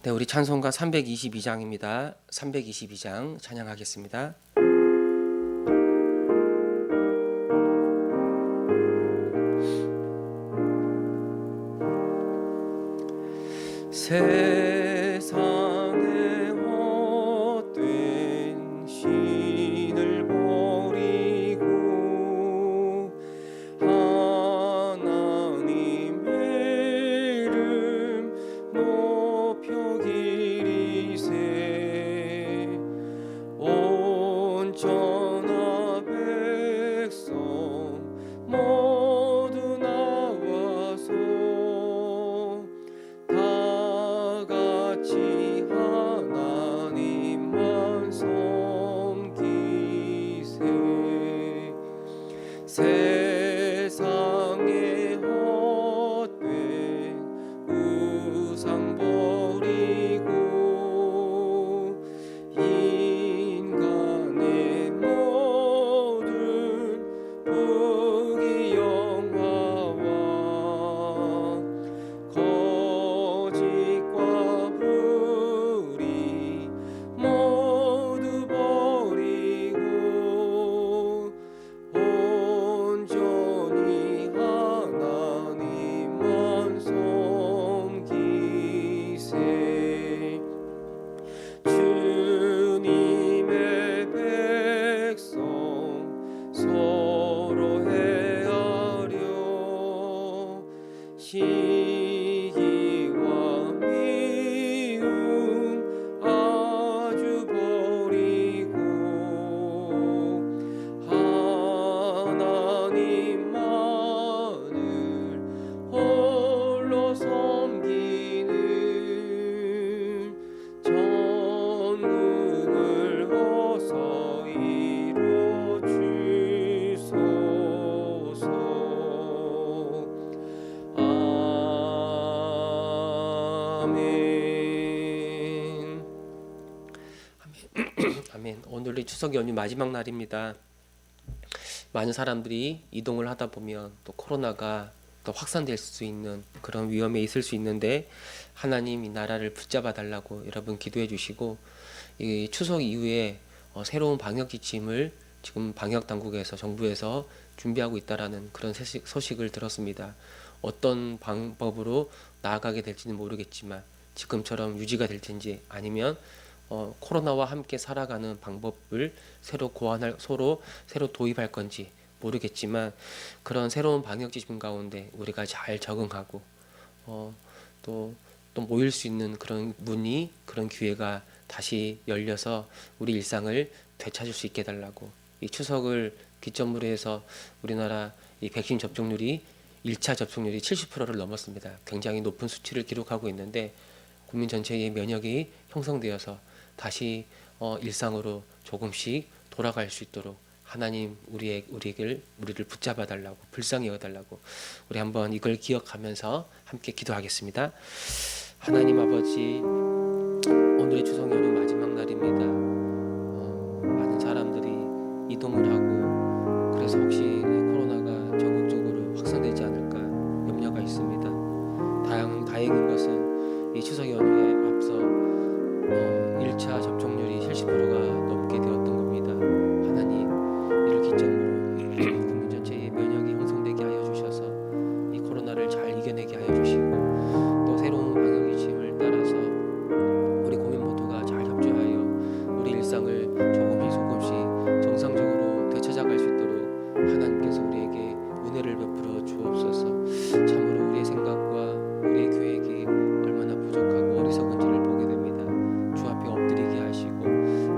네, 우리 찬송가 322장입니다. 322장 찬양하겠습니다. 세상의 헛된 신을 버리고 하나님의 이름 높여 기리세. 온전한 백성 모두 나와서 다 같이 하나님만 섬기세. 세상의 헛된 우상 버리고 인간의 모든 부귀영화와 거짓과 불의 모두 버리고 온전히 하나님만 섬기세. 주님의 백성 서로 헤아려 시기와 미움 아주 버리고 하나님만을 홀로 섬기는 전국을 어서 이루어 주소서. 아멘. 아멘. 오늘이 추석 연휴 마지막 날입니다. 많은 사람들이 이동을 하다 보면 또 코로나가 또 확산될 수 있는 그런 위험에 있을 수 있는데 하나님 이 나라를 붙잡아 달라고 여러분 기도해 주시고, 이 추석 이후에 새로운 방역 지침을 지금 방역 당국에서 정부에서 준비하고 있다라는 그런 소식을 들었습니다. 어떤 방법으로 나아가게 될지는 모르겠지만 지금처럼 유지가 될 텐지 아니면 코로나와 함께 살아가는 방법을 새로 새로 도입할 건지 모르겠지만 그런 새로운 방역 지침 가운데 우리가 잘 적응하고 또 모일 수 있는 그런 문이, 그런 기회가 다시 열려서 우리 일상을 되찾을 수 있게 해달라고. 이 추석을 기점으로 해서 우리나라 이 백신 접종률이 1차 접종률이 70%를 넘었습니다. 굉장히 높은 수치를 기록하고 있는데 국민 전체의 면역이 형성되어서 다시 일상으로 조금씩 돌아갈 수 있도록 하나님 우리를 붙잡아 달라고, 불쌍히 여겨 달라고 우리 한번 이걸 기억하면서 함께 기도하겠습니다. 하나님 아버지, 오늘의 추석 연휴 마지막 날입니다. 많은 사람들이 이동을 하고 그래서 혹시 이 코로나가 전국적으로 확산되지 않을까 염려가 있습니다. 다행인 것은 이 추석 연휴에 앞서 1차 접종률이 70%가 넘게 되었던 겁니다. 하나님, 이를 기점으로 국민 전체의 면역이 형성되게 하여 주셔서 이 코로나를 잘 이겨내게 하여 주시고, 또 새로운 방역 지침을 따라서 우리 국민 모두가 잘 협조하여 우리 일상을 조금씩 정상적으로 되찾아갈 수 있도록 하나님께서 우리에게 은혜를 베풀어 주옵소서. 참으로 우리의 생각과 우리의 계획이 얼마나 부족하고 어리석은지를 보게 됩니다. 주 앞에 엎드리게 하시고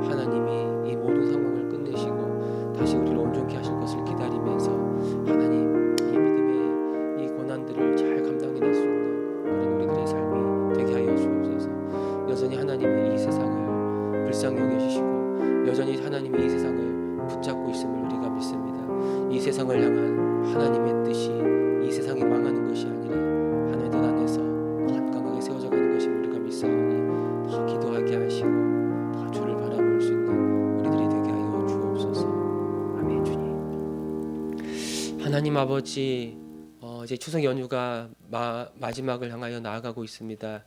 하나님이 이 모든 상황을 끝내시고 다시 우리를 온전케 하실 것을 기다리면서 하나님, 이 믿음의 이 고난들을 잘 감당해낼 수 있는 그런 우리들의 삶이 되게 하여 주옵소서. 여전히 하나님의 이 세상을 불쌍히 여겨주시고 여전히 하나님의 이 세상을 붙잡고 있음을 우리가 믿습니다. 이 세상을 향한 하나님의 뜻이 이 세상이 망하는 것이 아니라 하나님의 뜻 안에서 강하게 세워져 가는 것이 우리가 믿사오니 더 기도하게 하시고 더 주를 바라볼 수 있는 우리들이 되게 하여 주옵소서. 아멘. 주님, 하나님 아버지, 이제 추석 연휴가 마지막을 향하여 나아가고 있습니다.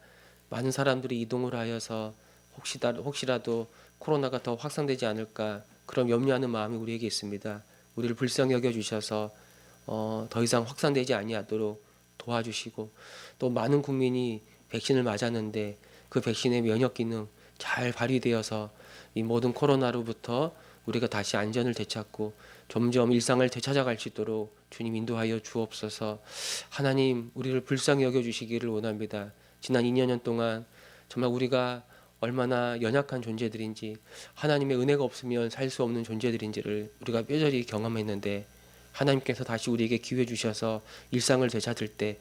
많은 사람들이 이동을 하여서 혹시라도 코로나가 더 확산되지 않을까 그런 염려하는 마음이 우리에게 있습니다. 우리를 불쌍히 여겨 주셔서 더 이상 확산되지 아니하도록 도와주시고, 또 많은 국민이 백신을 맞았는데 그 백신의 면역 기능 잘 발휘되어서 이 모든 코로나로부터 우리가 다시 안전을 되찾고 점점 일상을 되찾아갈 수 있도록 주님 인도하여 주옵소서. 하나님, 우리를 불쌍히 여겨 주시기를 원합니다. 지난 2년 동안 정말 우리가 얼마나 연약한 존재들인지, 하나님의 은혜가 없으면 살 수 없는 존재들인지를 우리가 뼈저리 경험했는데, 하나님께서 다시 우리에게 기회 주셔서 일상을 되찾을 때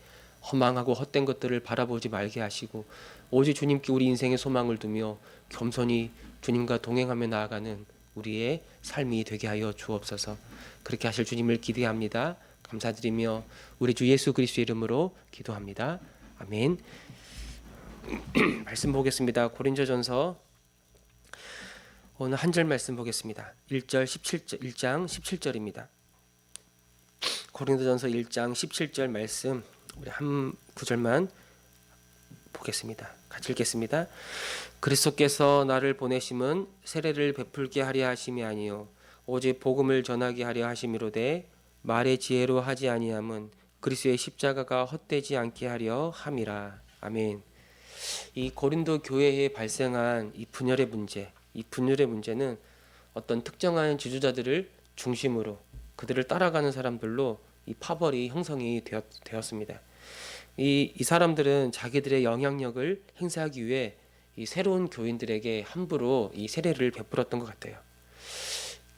허망하고 헛된 것들을 바라보지 말게 하시고 오직 주님께 우리 인생의 소망을 두며 겸손히 주님과 동행하며 나아가는 우리의 삶이 되게 하여 주옵소서. 그렇게 하실 주님을 기대합니다. 감사드리며 우리 주 예수 그리스도의 이름으로 기도합니다. 아멘. 말씀 보겠습니다. 고린도전서 오늘 한 절 말씀 보겠습니다. 1장 17절입니다. 고린도전서 1장 17절 말씀 우리 한 구절만 보겠습니다. 같이 읽겠습니다. 그리스도께서 나를 보내심은 세례를 베풀게 하려 하심이 아니요 오직 복음을 전하게 하려 하심이로되 말의 지혜로 하지 아니함은 그리스도의 십자가가 헛되지 않게 하려 함이라. 아멘. 이 고린도 교회에 발생한 이 분열의 문제는 어떤 특정한 지도자들을 중심으로 그들을 따라가는 사람들로 이 파벌이 형성이 되었습니다. 이 사람들은 자기들의 영향력을 행사하기 위해 이 새로운 교인들에게 함부로 이 세례를 베풀었던 것 같아요.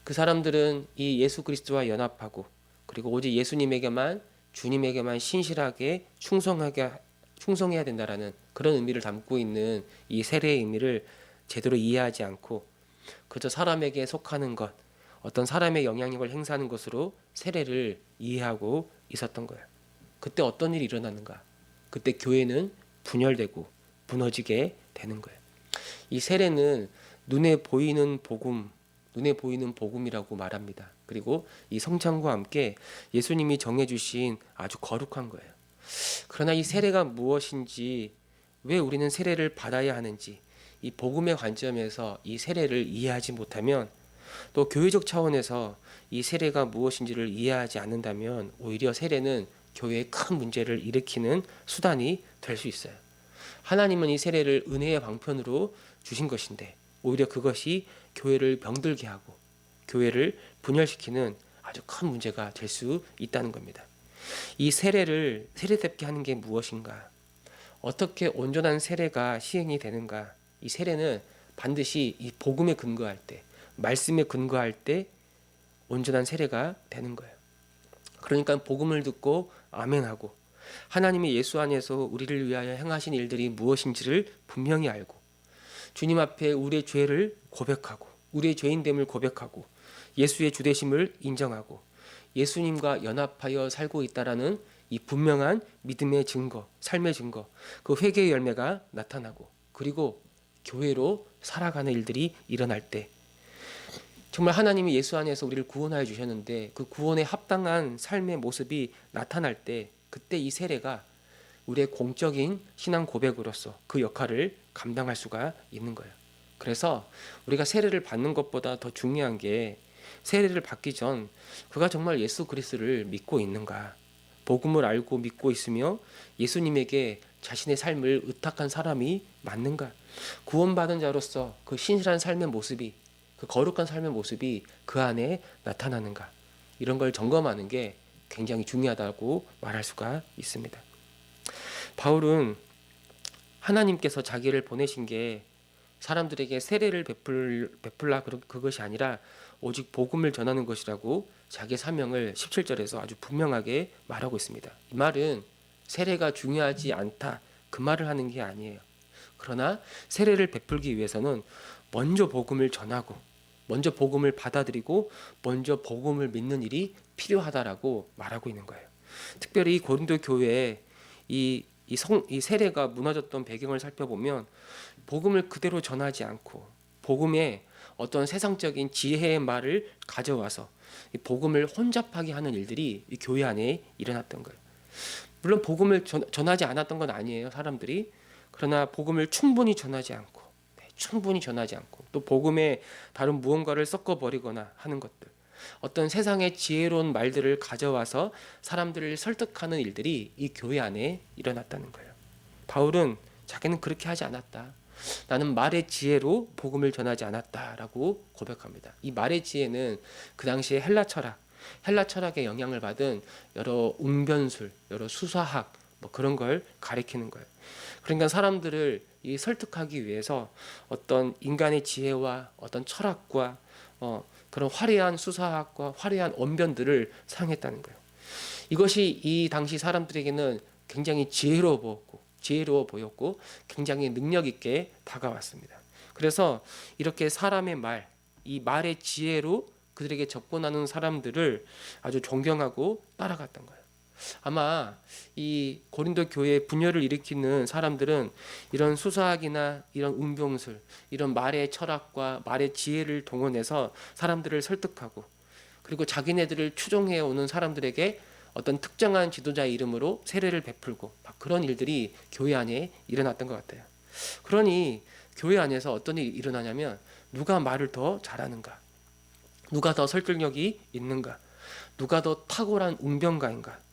그 사람들은 이 예수 그리스도와 연합하고 그리고 오직 예수님에게만 주님에게만 신실하게 충성해야 된다라는 그런 의미를 담고 있는 이 세례의 의미를 제대로 이해하지 않고 그저 사람에게 속하는 것, 어떤 사람의 영향력을 행사하는 것으로 세례를 이해하고 있었던 거예요. 그때 어떤 일이 일어나는가? 그때 교회는 분열되고 무너지게 되는 거예요. 이 세례는 눈에 보이는 복음이라고 말합니다. 그리고 이 성찬과 함께 예수님이 정해주신 아주 거룩한 거예요. 그러나 이 세례가 무엇인지, 왜 우리는 세례를 받아야 하는지, 이 복음의 관점에서 이 세례를 이해하지 못하면, 또 교회적 차원에서 이 세례가 무엇인지를 이해하지 않는다면 오히려 세례는 교회에 큰 문제를 일으키는 수단이 될 수 있어요. 하나님은 이 세례를 은혜의 방편으로 주신 것인데 오히려 그것이 교회를 병들게 하고 교회를 분열시키는 아주 큰 문제가 될 수 있다는 겁니다. 이 세례를 세례답게 하는 게 무엇인가? 어떻게 온전한 세례가 시행이 되는가? 이 세례는 반드시 이 복음에 근거할 때, 말씀에 근거할 때 온전한 세례가 되는 거예요. 그러니까 복음을 듣고 아멘하고 하나님이 예수 안에서 우리를 위하여 행하신 일들이 무엇인지를 분명히 알고 주님 앞에 우리의 죄를 고백하고 우리의 죄인됨을 고백하고 예수의 주되심을 인정하고 예수님과 연합하여 살고 있다라는 이 분명한 믿음의 증거, 삶의 증거, 그 회개의 열매가 나타나고 그리고 교회로 살아가는 일들이 일어날 때 정말 하나님이 예수 안에서 우리를 구원하여 주셨는데 그 구원에 합당한 삶의 모습이 나타날 때 그때 이 세례가 우리의 공적인 신앙 고백으로서 그 역할을 감당할 수가 있는 거예요. 그래서 우리가 세례를 받는 것보다 더 중요한 게 세례를 받기 전 그가 정말 예수 그리스도를 믿고 있는가, 복음을 알고 믿고 있으며 예수님에게 자신의 삶을 의탁한 사람이 맞는가, 구원받은 자로서 그 신실한 삶의 모습이, 그 거룩한 삶의 모습이 그 안에 나타나는가, 이런 걸 점검하는 게 굉장히 중요하다고 말할 수가 있습니다. 바울은 하나님께서 자기를 보내신 게 사람들에게 세례를 베풀라 그것이 아니라 오직 복음을 전하는 것이라고 자기 사명을 17절에서 아주 분명하게 말하고 있습니다. 이 말은 세례가 중요하지 않다 그 말을 하는 게 아니에요. 그러나 세례를 베풀기 위해서는 먼저 복음을 전하고 먼저 복음을 받아들이고 먼저 복음을 믿는 일이 필요하다라고 말하고 있는 거예요. 특별히 고린도 교회에 이 세례가 무너졌던 배경을 살펴보면 복음을 그대로 전하지 않고 복음에 어떤 세상적인 지혜의 말을 가져와서 이 복음을 혼잡하게 하는 일들이 이 교회 안에 일어났던 거예요. 물론 복음을 전하지 않았던 건 아니에요. 사람들이. 그러나 복음을 충분히 전하지 않고, 충분히 전하지 않고, 또 복음에 다른 무언가를 섞어버리거나 하는 것들, 어떤 세상의 지혜로운 말들을 가져와서 사람들을 설득하는 일들이 이 교회 안에 일어났다는 거예요. 바울은 자기는 그렇게 하지 않았다. 나는 말의 지혜로 복음을 전하지 않았다라고 고백합니다. 이 말의 지혜는 그 당시에 헬라 철학의 영향을 받은 여러 웅변술, 여러 수사학 뭐 그런 걸 가리키는 거예요. 그러니까 사람들을 이 설득하기 위해서 어떤 인간의 지혜와 어떤 철학과 그런 화려한 수사학과 화려한 언변들을 사용했다는 거예요. 이것이 이 당시 사람들에게는 굉장히 지혜로워 보였고 굉장히 능력 있게 다가왔습니다. 그래서 이렇게 사람의 말, 이 말의 지혜로 그들에게 접근하는 사람들을 아주 존경하고 따라갔던 거예요. 아마 이 고린도 교회에 분열을 일으키는 사람들은 이런 수사학이나 이런 운병술, 이런 말의 철학과 말의 지혜를 동원해서 사람들을 설득하고, 그리고 자기네들을 추종해 오는 사람들에게 어떤 특정한 지도자의 이름으로 세례를 베풀고 막 그런 일들이 교회 안에 일어났던 것 같아요. 그러니 교회 안에서 어떤 일이 일어나냐면, 누가 말을 더 잘하는가, 누가 더 설득력이 있는가, 누가 더 탁월한 웅변가인가,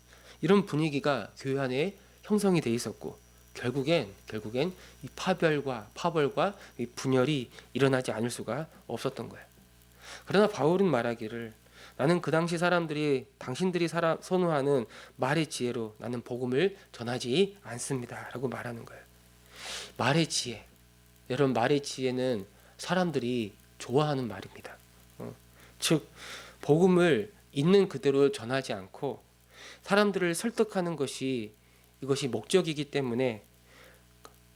이런 분위기가 교회 안에 형성이 돼 있었고, 결국엔 이 파벌과 이 분열이 일어나지 않을 수가 없었던 거예요. 그러나 바울은 말하기를, 나는 그 당시 당신들이 선호하는 말의 지혜로 나는 복음을 전하지 않습니다 라고 말하는 거예요. 말의 지혜, 여러분, 말의 지혜는 사람들이 좋아하는 말입니다. 즉 복음을 있는 그대로 전하지 않고 사람들을 설득하는 이것이 목적이기 때문에,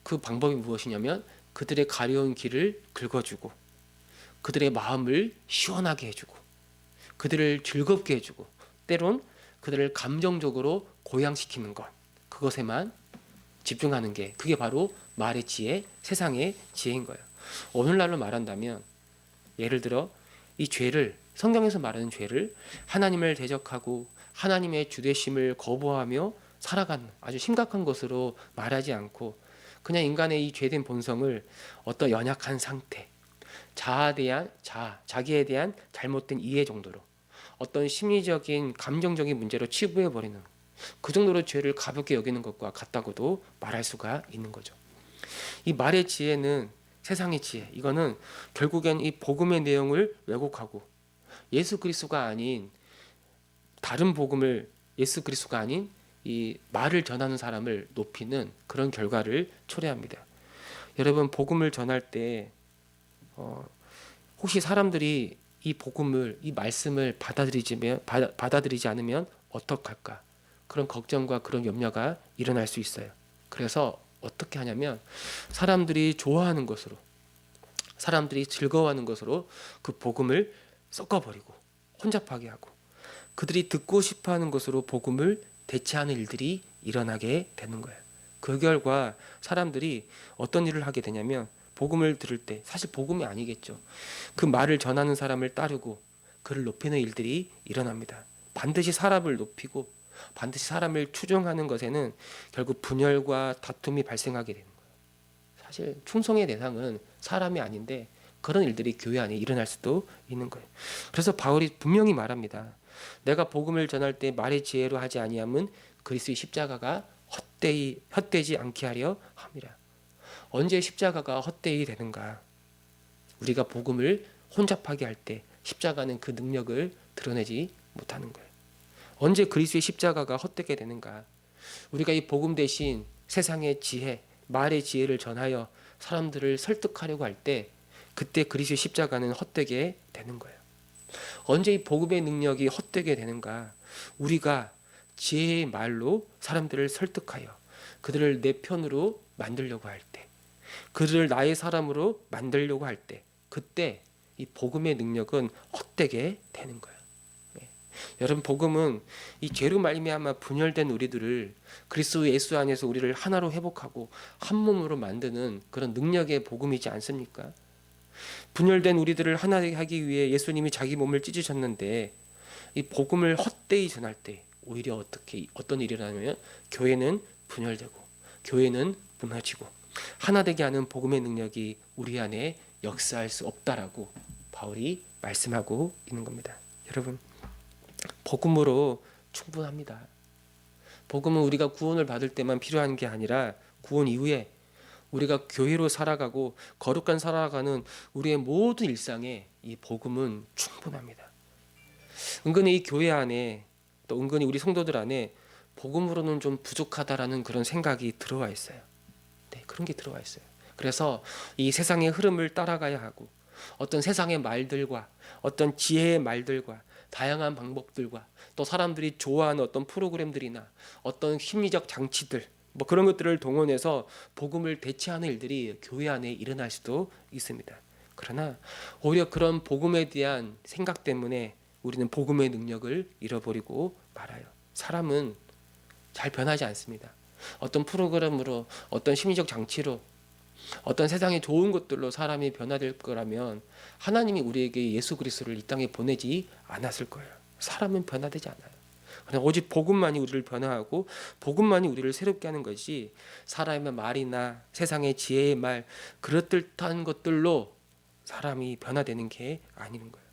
그 방법이 무엇이냐면 그들의 가려운 길을 긁어주고 그들의 마음을 시원하게 해주고 그들을 즐겁게 해주고 때론 그들을 감정적으로 고양시키는 것, 그것에만 집중하는 게, 그게 바로 말의 지혜, 세상의 지혜인 거예요. 오늘날로 말한다면, 예를 들어 이 죄를, 성경에서 말하는 죄를 하나님을 대적하고 하나님의 주되심을 거부하며 살아가는 아주 심각한 것으로 말하지 않고, 그냥 인간의 이 죄된 본성을 어떤 연약한 상태, 자기에 대한 잘못된 이해 정도로, 어떤 심리적인 감정적인 문제로 치부해버리는, 그 정도로 죄를 가볍게 여기는 것과 같다고도 말할 수가 있는 거죠. 이 말의 지혜는 세상의 지혜, 이거는 결국엔 이 복음의 내용을 왜곡하고 예수 그리스도가 아닌 다른 복음을, 예수 그리스도가 아닌 이 말을 전하는 사람을 높이는 그런 결과를 초래합니다. 여러분, 복음을 전할 때 혹시 사람들이 이 복음을, 이 말씀을 받아들이지 않으면 어떡할까? 그런 걱정과 그런 염려가 일어날 수 있어요. 그래서 어떻게 하냐면, 사람들이 좋아하는 것으로, 사람들이 즐거워하는 것으로 그 복음을 섞어버리고 혼잡하게 하고, 그들이 듣고 싶어하는 것으로 복음을 대체하는 일들이 일어나게 되는 거예요. 그 결과 사람들이 어떤 일을 하게 되냐면, 복음을 들을 때, 사실 복음이 아니겠죠, 그 말을 전하는 사람을 따르고 그를 높이는 일들이 일어납니다. 반드시 사람을 높이고 반드시 사람을 추종하는 것에는 결국 분열과 다툼이 발생하게 되는 거예요. 사실 충성의 대상은 사람이 아닌데 그런 일들이 교회 안에 일어날 수도 있는 거예요. 그래서 바울이 분명히 말합니다. 내가 복음을 전할 때 말의 지혜로 하지 아니함은 그리스도의 십자가가 헛되지 않게 하려 함이라. 언제 십자가가 헛되이 되는가? 우리가 복음을 혼잡하게 할 때 십자가는 그 능력을 드러내지 못하는 거예요. 언제 그리스도의 십자가가 헛되게 되는가? 우리가 이 복음 대신 세상의 지혜, 말의 지혜를 전하여 사람들을 설득하려고 할 때, 그때 그리스도의 십자가는 헛되게 되는 거예요. 언제 이 복음의 능력이 헛되게 되는가? 우리가 지혜의 말로 사람들을 설득하여 그들을 내 편으로 만들려고 할 때, 그들을 나의 사람으로 만들려고 할 때, 그때 이 복음의 능력은 헛되게 되는 거예요. 여러분, 복음은 이 죄로 말미암아 분열된 우리들을 그리스도 예수 안에서 우리를 하나로 회복하고 한 몸으로 만드는 그런 능력의 복음이지 않습니까? 분열된 우리들을 하나 하기 위해 예수님이 자기 몸을 찢으셨는데, 이 복음을 헛되이 전할 때 오히려 어떤 일이 일어나냐면, 교회는 분열되고 교회는 무너지고 하나 되게 하는 복음의 능력이 우리 안에 역사할 수 없다라고 바울이 말씀하고 있는 겁니다. 여러분, 복음으로 충분합니다. 복음은 우리가 구원을 받을 때만 필요한 게 아니라 구원 이후에 우리가 교회로 살아가고 거룩한 살아가는 우리의 모든 일상에 이 복음은 충분합니다. 은근히 이 교회 안에 또 은근히 우리 성도들 안에 복음으로는 좀 부족하다라는 그런 생각이 들어와 있어요. 네, 그런 게 들어와 있어요. 그래서 이 세상의 흐름을 따라가야 하고 어떤 세상의 말들과 어떤 지혜의 말들과 다양한 방법들과 또 사람들이 좋아하는 어떤 프로그램들이나 어떤 심리적 장치들 뭐 그런 것들을 동원해서 복음을 대체하는 일들이 교회 안에 일어날 수도 있습니다. 그러나 오히려 그런 복음에 대한 생각 때문에 우리는 복음의 능력을 잃어버리고 말아요. 사람은 잘 변하지 않습니다. 어떤 프로그램으로 어떤 심리적 장치로 어떤 세상의 좋은 것들로 사람이 변화될 거라면 하나님이 우리에게 예수 그리스도를 이 땅에 보내지 않았을 거예요. 사람은 변화되지 않아요. 그냥 오직 복음만이 우리를 변화하고 복음만이 우리를 새롭게 하는 것이 사람의 말이나 세상의 지혜의 말 그렇듯한 것들로 사람이 변화되는 게 아닌 거예요.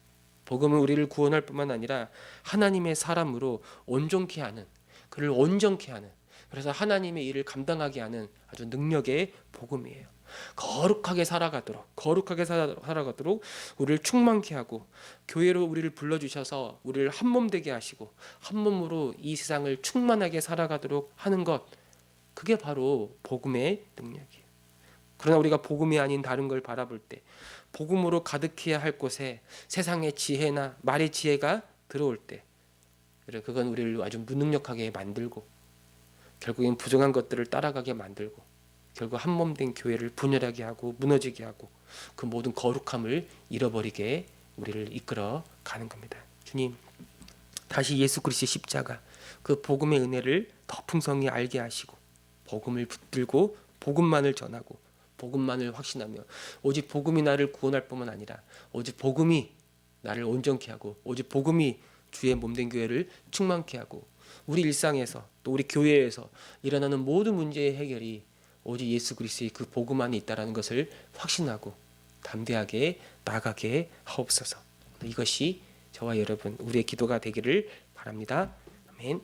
복음은 우리를 구원할 뿐만 아니라 하나님의 사람으로 온전케 하는, 그를 온전케 하는, 그래서 하나님의 일을 감당하게 하는 아주 능력의 복음이에요. 거룩하게 살아가도록 우리를 충만케 하고 교회로 우리를 불러주셔서 우리를 한 몸 되게 하시고 한 몸으로 이 세상을 충만하게 살아가도록 하는 것, 그게 바로 복음의 능력이에요. 그러나 우리가 복음이 아닌 다른 걸 바라볼 때 복음으로 가득해야 할 곳에 세상의 지혜나 말의 지혜가 들어올 때 그건 우리를 아주 무능력하게 만들고 결국엔 부정한 것들을 따라가게 만들고 결국 한 몸 된 교회를 분열하게 하고 무너지게 하고 그 모든 거룩함을 잃어버리게 우리를 이끌어 가는 겁니다. 주님, 다시 예수 그리스도의 십자가 그 복음의 은혜를 더 풍성히 알게 하시고 복음을 붙들고 복음만을 전하고 복음만을 확신하며 오직 복음이 나를 구원할 뿐만 아니라 오직 복음이 나를 온전케 하고 오직 복음이 주의 몸된 교회를 충만케 하고 우리 일상에서 또 우리 교회에서 일어나는 모든 문제의 해결이 오직 예수 그리스도의 그 복음 안에 있다는 것을 확신하고 담대하게 나아가게 하옵소서. 이것이 저와 여러분 우리의 기도가 되기를 바랍니다. 아멘.